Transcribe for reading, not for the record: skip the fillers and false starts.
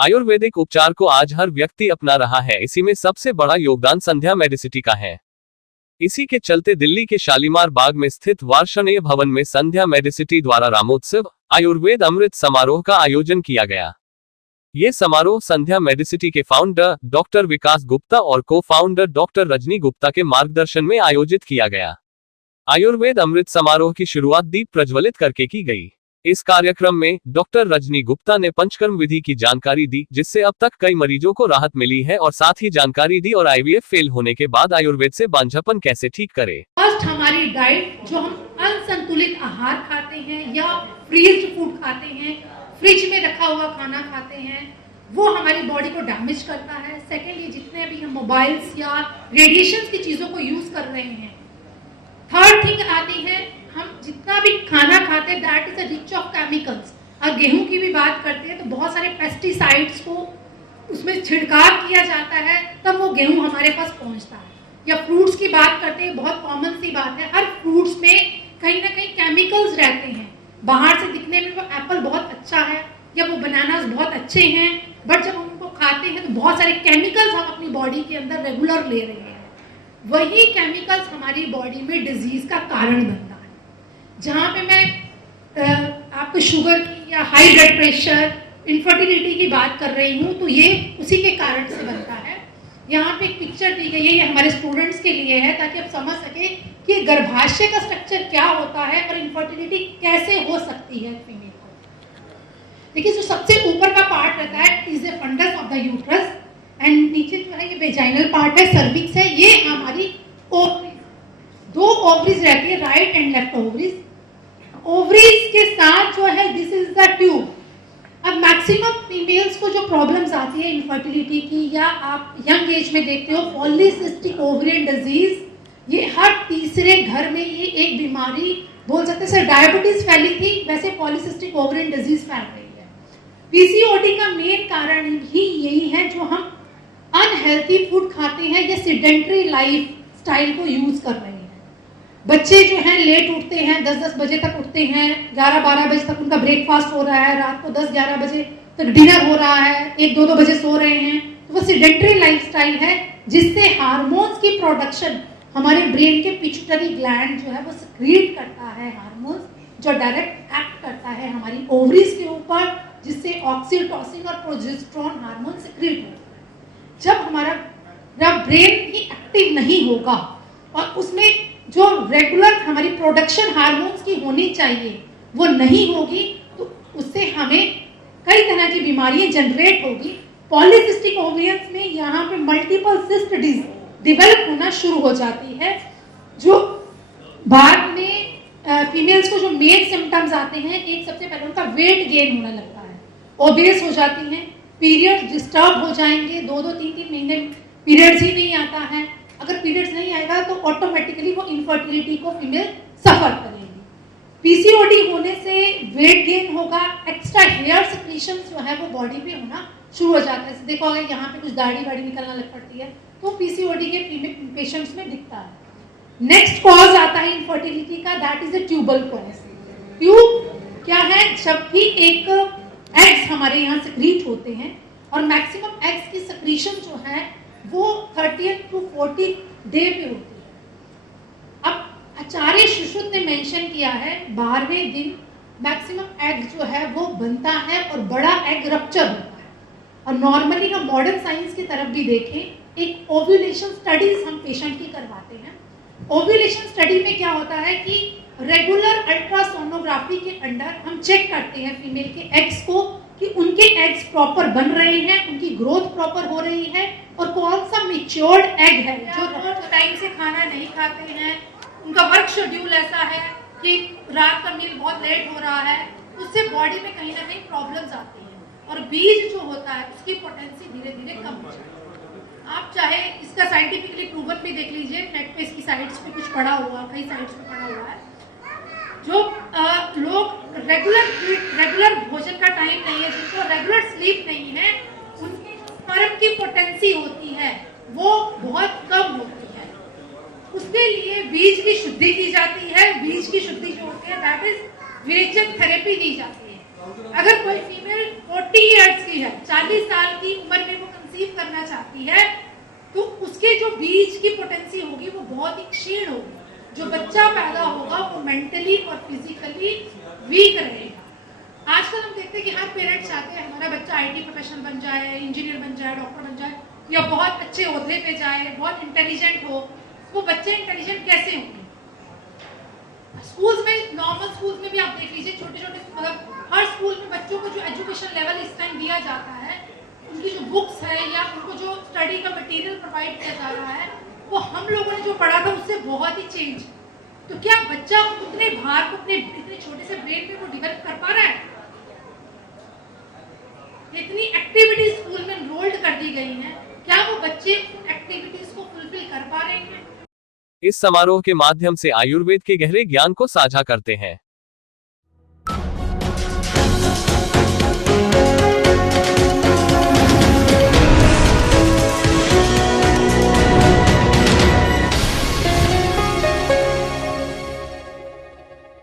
आयुर्वेदिक उपचार को आज हर व्यक्ति अपना रहा है। इसी में सबसे बड़ा योगदान संध्या मेडिसिटी का है। इसी के चलते दिल्ली के शालीमार बाग में स्थित वार्षणेय भवन में संध्या मेडिसिटी द्वारा रामोत्सव आयुर्वेद अमृत समारोह का आयोजन किया गया। ये समारोह संध्या मेडिसिटी के फाउंडर डॉक्टर विकास गुप्ता और को फाउंडर डॉक्टर रजनी गुप्ता के मार्गदर्शन में आयोजित किया गया। आयुर्वेद अमृत समारोह की शुरुआत दीप प्रज्वलित करके की गई। इस कार्यक्रम में डॉक्टर रजनी गुप्ता ने पंचकर्म विधि की जानकारी दी, जिससे अब तक कई मरीजों को राहत मिली है, और साथ ही जानकारी दी और आईवीएफ फेल होने के बाद आयुर्वेद से बांझपन कैसे ठीक करे। फर्स्ट हमारी डाइट, जो हम असंतुलित आहार खाते हैं या फ्रीज्ड फूड खाते हैं, फ्रिज में रखा हुआ खाना खाते हैं, वो हमारी बॉडी को डैमेज करता है। सेकेंडली, जितने भी हम मोबाइल्स या रेडिएशन की चीजों को यूज कर रहे हैं। थर्ड थिंग आती है, हम जितना भी खाना खाते हैं that is rich of chemicals. और गेहूं की भी बात करते हैं तो बहुत सारे पेस्टिसाइड्स को उसमें छिड़काव किया जाता है, तब वो गेहूं हमारे पास पहुंचता है। या फ्रूट्स की बात करते हैं, बहुत कॉमन सी बात है, हर फ्रूट्स में कहीं ना कहीं केमिकल्स रहते हैं। बाहर से दिखने में वो एप्पल बहुत अच्छा है या वो बनानास बहुत अच्छे हैं, बट जब हम उनको खाते हैं तो बहुत सारे केमिकल्स हम अपनी बॉडी के अंदर रेगुलर ले रहे हैं। वही केमिकल्स हमारी बॉडी में डिजीज का कारण बनता है। जहाँ पे मैं आपको शुगर की या हाई ब्लड प्रेशर, इनफर्टिलिटी की बात कर रही हूँ, तो ये उसी के कारण से बनता है। यहाँ पे एक पिक्चर दी गई है, ये हमारे स्टूडेंट्स के लिए है, ताकि आप समझ सके कि गर्भाशय का स्ट्रक्चर क्या होता है और इनफर्टिलिटी कैसे हो सकती है फीमेल को। देखिए, जो सबसे ऊपर का पार्ट रहता है is a fundus of the uterus, and नीचे जो है ये वेजाइनल पार्ट है, सर्विक्स है। ये हमारी ओवरीज, दो ओवरीज रहती है, right and left ovaries. Ovaries के साथ जो है दिस इज द ट्यूब। अब मैक्सिमम फीमेल्स को जो प्रॉब्लम्स आती है इनफर्टिलिटी की, या आप यंग एज में देखते हो पॉलीसिस्टिक ओवरियन डिजीज, ये हर तीसरे घर में ये एक बीमारी बोल सकते हैं। सर, डायबिटीज फैली थी, वैसे पॉलीसिस्टिक ओवरियन डिजीज फैल रही है। पीसीओडी का मेन कारण ही यही है, जो हम अनहेल्थी फूड खाते हैं या सिडेंटरी लाइफ स्टाइल को यूज कर रहे हैं। बच्चे जो हैं लेट उठते हैं, 10-10 बजे तक उठते हैं, 11-12 बजे तक उनका ब्रेकफास्ट हो रहा है, रात को 10-11 बजे तक डिनर हो रहा है, 1-2 बजे सो रहे हैं। तो वो सिडेंटरी लाइफस्टाइल है, जिससे हार्मोन्स की प्रोडक्शन, हमारे ब्रेन के पिट्यूटरी ग्लैंड जो है वो सिक्रीट करता है हार्मोन्स, जो डायरेक्ट एक्ट करता है हमारी ओवरीज के ऊपर, जिससे ऑक्सीटोसिन और प्रोजेस्टेरोन हार्मोन सिक्रीट होता है। जब हमारा ब्रेन ही एक्टिव नहीं होगा और उसमें जो रेगुलर हमारी प्रोडक्शन हार्मोन्स की होनी चाहिए वो नहीं होगी, तो उससे हमें कई तरह की बीमारियां जनरेट होगी। पॉलीसिस्टिक ओवरियंस में यहाँ पे मल्टीपल सिस्ट डेवलप होना शुरू हो जाती है, जो बाद में फीमेल्स को जो मेन सिम्टम्स आते हैं, एक सबसे पहले उनका वेट गेन होने लगता है, ओबेस हो जाती हैं, पीरियड डिस्टर्ब हो जाएंगे, 2-2, 3-3 महीने पीरियड्स ही नहीं आता है। अगर पीरियड्स नहीं आएगा तो ऑटोमेटिकली वो इनफर्टिलिटी को फीमेल सफर करेगी। पीसीओडी होने से वेट गेन होगा, एक्स्ट्रा हेयर सिक्रीशंस जो है वो बॉडी में होना शुरू हो जाता है। देखो, अगर यहाँ पे कुछ दाढ़ी वाड़ी निकलना लग पड़ती है तो पीसीओडी के पेशेंट्स में दिखता है। नेक्स्ट कॉज आता है इनफर्टिलिटी का, that is a tubal cause. Tube क्या है? जब भी एक एग्स हमारे यहाँ सिक्रीट होते हैं, और मैक्सिमम एग्स की सिक्रीशन जो है वो 30th to 40th डे पे होती है। अब आचार्य सुश्रुत ने मेंशन किया है 12वें दिन मैक्सिमम एग जो है वो बनता है और बड़ा एग रप्चर होता है। और नॉर्मली हम मॉडर्न साइंस की तरफ भी देखें, एक ओव्यूलेशन स्टडीज हम पेशेंट की करवाते हैं। ओव्यूलेशन स्टडी में क्या होता है कि रेगुलर अल्ट्रासोनोग्राफी के अंडर हम चेक करते हैं फीमेल के एग्स को, कि उनके एग्स प्रॉपर बन रहे हैं, उनकी ग्रोथ प्रॉपर हो रही है, और कौन सा मैच्योर्ड एग है जो टाइम से खाना नहीं खाते हैं, उनका वर्क शेड्यूल ऐसा है कि रात का मील बहुत लेट हो रहा है, उससे बॉडी में कहीं ना कहीं प्रॉब्लम्स आती हैं, और बीज जो होता है उसकी पोटेंसी धीरे धीरे कम हो जाती है। आप चाहे इसका साइंटिफिकली प्रूवन भी देख लीजिए, नेट पे इसकी साइट्स पे कुछ पढ़ा हुआ, कई साइट्स पे पढ़ा हुआ है। जो लोग रेगुलर भोजन का टाइम नहीं है, जिनको रेगुलर स्लीप नहीं है, उनकी स्पर्म की पोटेंसी होती है वो बहुत कम होती है। उसके लिए बीज की शुद्धि की जाती है। बीज की शुद्धि जो होती है दैट इज विरेचन थेरेपी दी जाती है। अगर कोई फीमेल 40 इयर्स की है, 40 साल की उम्र में वो कंसीव करना चाहती है, तो उसके जो बीज की पोटेंसी होगी वो बहुत ही क्षीण होगी। जो बच्चा पैदा होगा वो मेंटली और फिजिकली वीक रहेगा। आजकल हम देखते हैं कि हर पेरेंट्स चाहते हैं हमारा बच्चा आईटी प्रोफेशनल बन जाए, इंजीनियर बन जाए, डॉक्टर बन जाए, या बहुत अच्छे ओहदे पे जाए, बहुत इंटेलिजेंट हो। वो बच्चे इंटेलिजेंट कैसे होंगे? स्कूल्स में, नॉर्मल स्कूल्स में भी आप देख लीजिए, छोटे छोटे, मतलब हर स्कूल में बच्चों को जो एजुकेशन लेवल इस टाइम दिया जाता है, उनकी जो बुक्स है या उनको जो स्टडी का मटेरियल प्रोवाइड किया जा रहा है, वो हम लोगों ने जो पढ़ा था उससे बहुत ही चेंज। तो क्या बच्चा उतने भार को अपने इतने छोटे से ब्रेन में वो डेवलप कर पा रहा है? इतनी एक्टिविटीज स्कूल में एनरोल्ड कर दी गई हैं, क्या वो बच्चे उन एक्टिविटीज को फुलफिल कर पा रहे हैं? इस समारोह के माध्यम से आयुर्वेद के गहरे ज्ञान को साझा करते हैं।